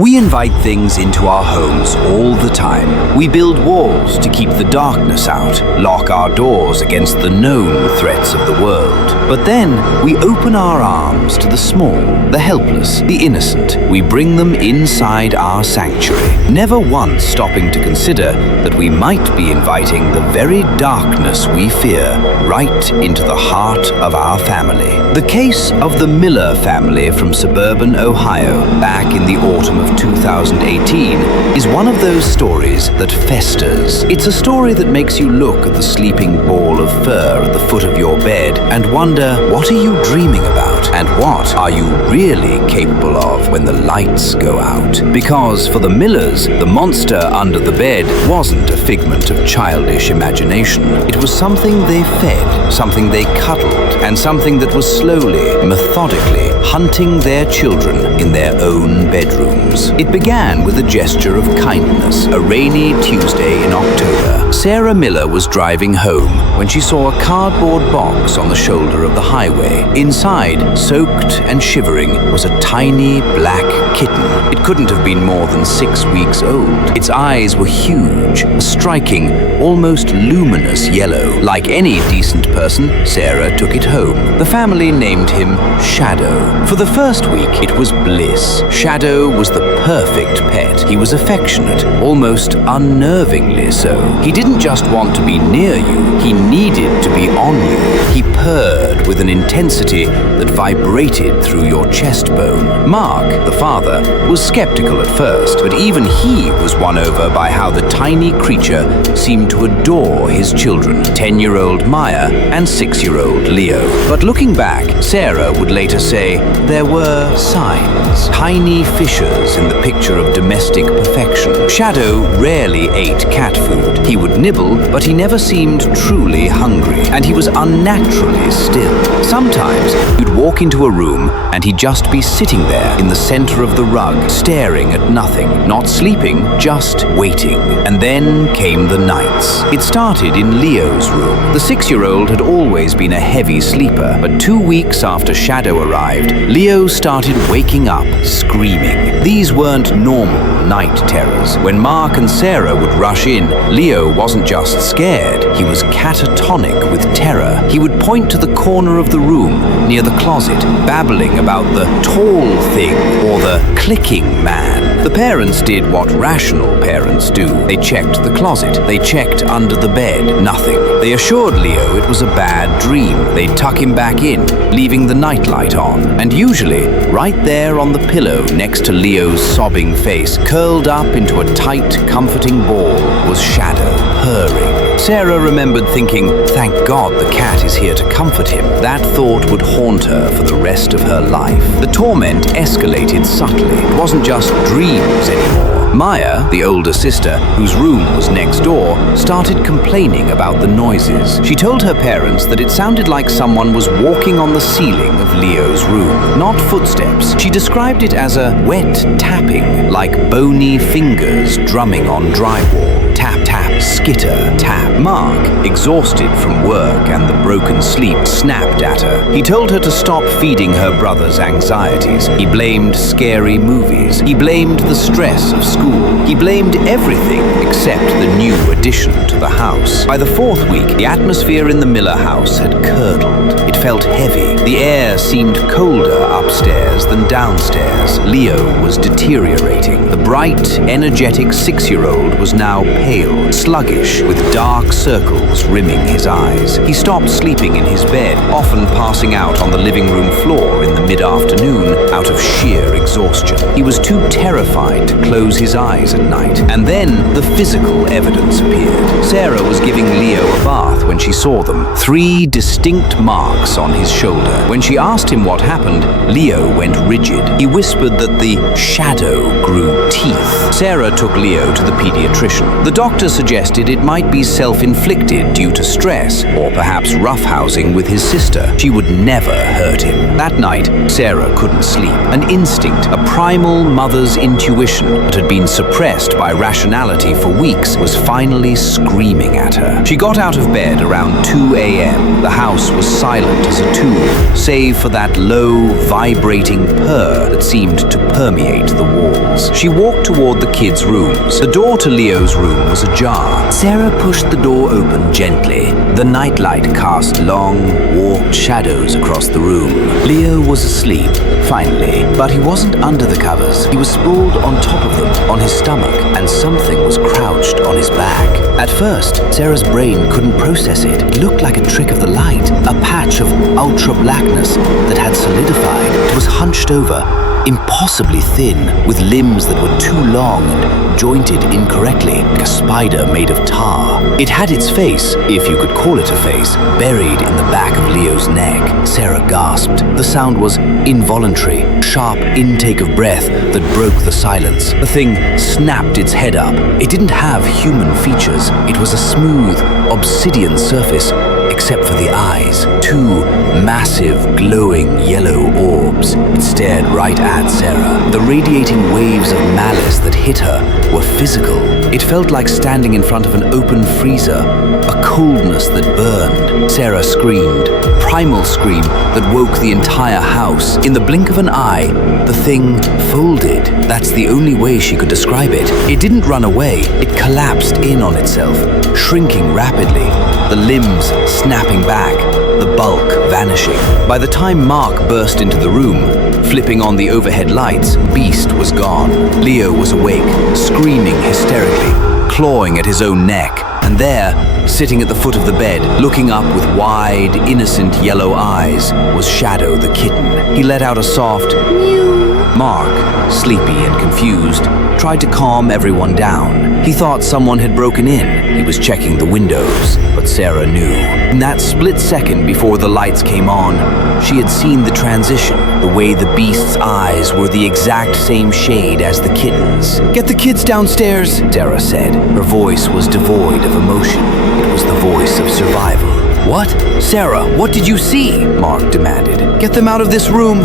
We invite things into our homes all the time. We build walls to keep the darkness out, lock our doors against the known threats of the world. But then we open our arms to the small, the helpless, the innocent. We bring them inside our sanctuary, never once stopping to consider that we might be inviting the very darkness we fear right into the heart of our family. The case of the Miller family from suburban Ohio back in the autumn of 2018 is one of those stories that festers. It's a story that makes you look at the sleeping ball of fur at the foot of your bed and wonder, what are you dreaming about? And what are you really capable of when the lights go out? Because for the Millers, the monster under the bed wasn't a figment of childish imagination. It was something they fed, something they cuddled, and something that was slowly, methodically hunting their children in their own bedrooms. It began with a gesture of kindness. A rainy Tuesday in October, Sarah Miller was driving home when she saw a cardboard box on the shoulder of the highway. Inside, soaked and shivering, was a tiny black kitten. It couldn't have been more than 6 weeks old. Its eyes were huge, a striking, almost luminous yellow. Like any decent person, Sarah took it home. The family named him Shadow. For the first week, it was bliss. Shadow was the perfect pet. He was affectionate, almost unnervingly so. He didn't just want to be near you, he needed to be on you. He purred with an intensity that vibrated through your chest bone. Mark, the father, was skeptical at first, but even he was won over by how the tiny creature seemed to adore his children, 10-year-old Maya and 6-year-old Leo. But looking back, Sarah would later say, there were signs, tiny fissures in the picture of domestic perfection. Shadow rarely ate cat food. He would nibble, but he never seemed truly hungry, and he was unnaturally still. Sometimes you'd walk into a room and he'd just be sitting there in the center of the rug, staring at nothing, not sleeping, just waiting. And then came the nights. It started in Leo's room. The 6-year-old had always been a heavy sleeper, but 2 weeks after Shadow arrived, Leo started waking up, screaming. These weren't normal night terrors. When Mark and Sarah would rush in, Leo wasn't just scared, he was catatonic with terror. He would point to the corner of the room, near the closet, babbling about the tall thing or the clicking man. The parents did what rational parents do. They checked the closet. They checked under the bed. Nothing. They assured Leo it was a bad dream. They'd tuck him back in, leaving the nightlight on. And usually, right there on the pillow next to Leo's sobbing face, curled up into a tight, comforting ball, was Shadow, purring. Sarah remembered thinking, thank God the cat is here to comfort him. That thought would haunt her for the rest of her life. The torment escalated subtly. It wasn't just dreams anymore. Maya, the older sister, whose room was next door, started complaining about the noises. She told her parents that it sounded like someone was walking on the ceiling of Leo's room, not footsteps. She described it as a wet tapping, like bony fingers drumming on drywall. Tap, tap, skitter, tap. Mark, exhausted from work and the broken sleep, snapped at her. He told her to stop feeding her brother's anxieties. He blamed scary movies. He blamed the stress of school. He blamed everything except the new addition to the house. By the 4th week, the atmosphere in the Miller house had curdled. It felt heavy. The air seemed colder upstairs than downstairs. Leo was deteriorating. The bright, energetic 6-year-old was now pale, sluggish, with dark circles rimming his eyes. He stopped sleeping in his bed, often passing out on the living room floor in the mid-afternoon out of sheer exhaustion. He was too terrified to close his eyes at night. And then the physical evidence appeared. Sarah was giving Leo a bath when she saw them. 3 distinct marks on his shoulder. When she asked him what happened, Leo went rigid. He whispered that the shadow grew teeth. Sarah took Leo to the pediatrician. The doctor suggested it might be self-inflicted due to stress or perhaps roughhousing with his sister. She would never hurt him. That night, Sarah couldn't sleep. An instinct, a primal mother's intuition that had been suppressed by rationality for weeks, was finally screaming at her. She got out of bed around 2 a.m. The house was silent as a tomb, save for that low, vibrating purr that seemed to permeate the walls. She walked toward the kids' rooms. The door to Leo's room was ajar. Sarah pushed the door open gently. The nightlight cast long, warped shadows across the room. Leo was asleep, finally, but he wasn't under the covers. He was sprawled on top of them, on his stomach, and something was crouched on his back. At first, Sarah's brain couldn't process it. It looked like a trick of the light, a patch of ultra-blackness that had solidified. It was hunched over, impossibly thin, with limbs that were too long and jointed incorrectly, like a spider made of tar. It had its face, if you could call it a face, buried in the back of Leo's neck. Sarah gasped. The sound was involuntary, sharp intake of breath that broke the silence. The thing snapped its head up. It didn't have human features. It was a smooth, obsidian surface, except for the eyes. Two massive, glowing yellow orbs. It stared right at Sarah. The radiating waves of malice that hit her were physical. It felt like standing in front of an open freezer, a coldness that burned. Sarah screamed, a primal scream that woke the entire house. In the blink of an eye, the thing folded. That's the only way she could describe it. It didn't run away. It collapsed in on itself, shrinking rapidly, the limbs snapping back, the bulk vanishing. By the time Mark burst into the room, flipping on the overhead lights, Beast was gone. Leo was awake, screaming hysterically, clawing at his own neck. And there, sitting at the foot of the bed, looking up with wide, innocent yellow eyes, was Shadow the kitten. He let out a soft mew. Mark, sleepy and confused, tried to calm everyone down. He thought someone had broken in. He was checking the windows, but Sarah knew. In that split second before the lights came on, she had seen the transition, the way the Beast's eyes were the exact same shade as the kitten's. "Get the kids downstairs," Sarah said. Her voice was devoid of emotion. It was the voice of survival. "What? Sarah, what did you see?" Mark demanded. "Get them out of this room,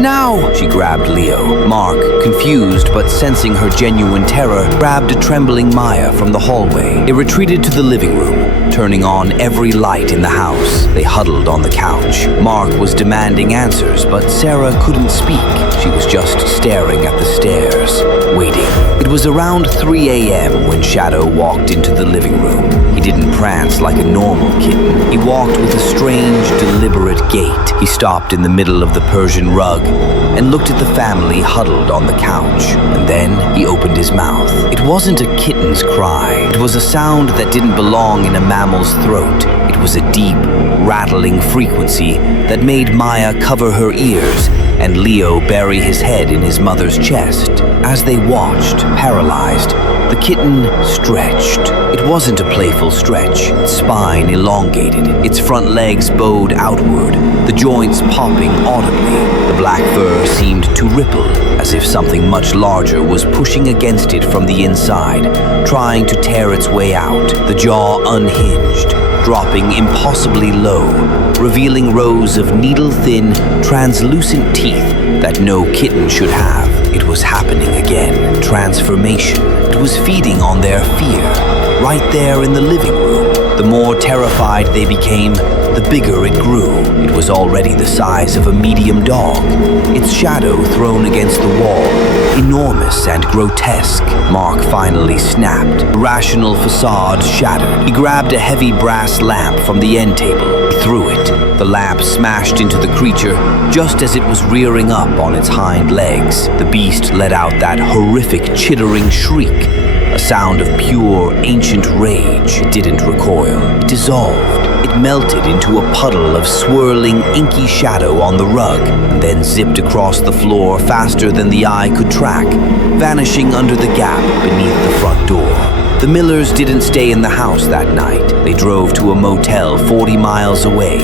now!" She grabbed Leo. Mark, confused but sensing her genuine terror, grabbed a trembling Maya from the hallway. They retreated to the living room, turning on every light in the house. They huddled on the couch. Mark was demanding answers, but Sarah couldn't speak. She was just staring at the stairs, waiting. It was around 3 a.m. when Shadow walked into the living room. He didn't prance like a normal kitten. He walked with a strange, deliberate gait. He stopped in the middle of the Persian rug and looked at the family huddled on the couch. And then he opened his mouth. It wasn't a kitten's cry. It was a sound that didn't belong in a mammal's throat. It was a deep, rattling frequency that made Maya cover her ears and Leo bury his head in his mother's chest. As they watched, paralyzed, the kitten stretched. It wasn't a playful stretch. Its spine elongated, its front legs bowed outward, the joints popping audibly. The black fur seemed to ripple, as if something much larger was pushing against it from the inside, trying to tear its way out. The jaw unhinged, dropping impossibly low, revealing rows of needle-thin, translucent teeth that no kitten should have. It was happening again. Transformation. It was feeding on their fear, right there in the living room. The more terrified they became, the bigger it grew. It was already the size of a medium dog, its shadow thrown against the wall, enormous and grotesque. Mark finally snapped. The rational facade shattered. He grabbed a heavy brass lamp from the end table. He threw it. The lamp smashed into the creature just as it was rearing up on its hind legs. The beast let out that horrific chittering shriek, a sound of pure, ancient rage. It didn't recoil. It dissolved. It melted into a puddle of swirling, inky shadow on the rug, and then zipped across the floor faster than the eye could track, vanishing under the gap beneath the front door. The Millers didn't stay in the house that night. They drove to a motel 40 miles away,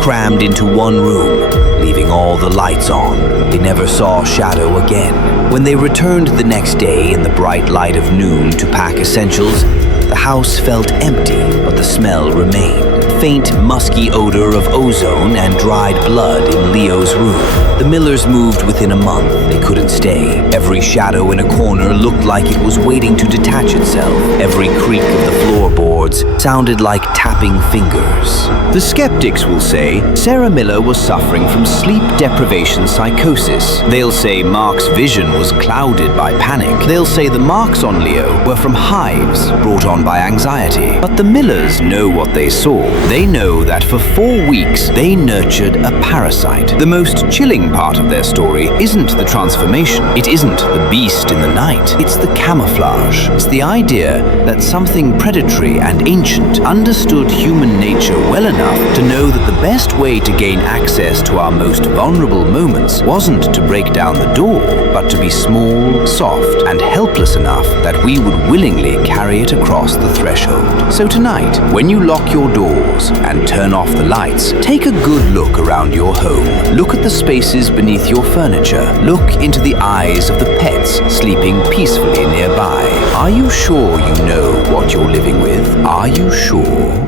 crammed into one room, leaving all the lights on. They never saw Shadow again. When they returned the next day in the bright light of noon to pack essentials, the house felt empty, but the smell remained. Faint, musky odor of ozone and dried blood in Leo's room. The Millers moved within a month. They couldn't stay. Every shadow in a corner looked like it was waiting to detach itself. Every creak of the floorboards sounded like tapping fingers. The skeptics will say Sarah Miller was suffering from sleep deprivation psychosis. They'll say Mark's vision was clouded by panic. They'll say the marks on Leo were from hives brought on by anxiety. But the Millers know what they saw. They know that for 4 weeks they nurtured a parasite. The most chilling part of their story isn't the transformation. It isn't the beast in the night. It's the camouflage. It's the idea that something predatory and ancient understood human nature well enough to know that the best way to gain access to our most vulnerable moments wasn't to break down the door, but to be small, soft, and helpless enough that we would willingly carry it across the threshold. So tonight, when you lock your doors and turn off the lights, take a good look around your home. Look at the spaces beneath your furniture. Look into the eyes of the pets sleeping peacefully nearby. Are you sure you know what you're living with? Are you sure?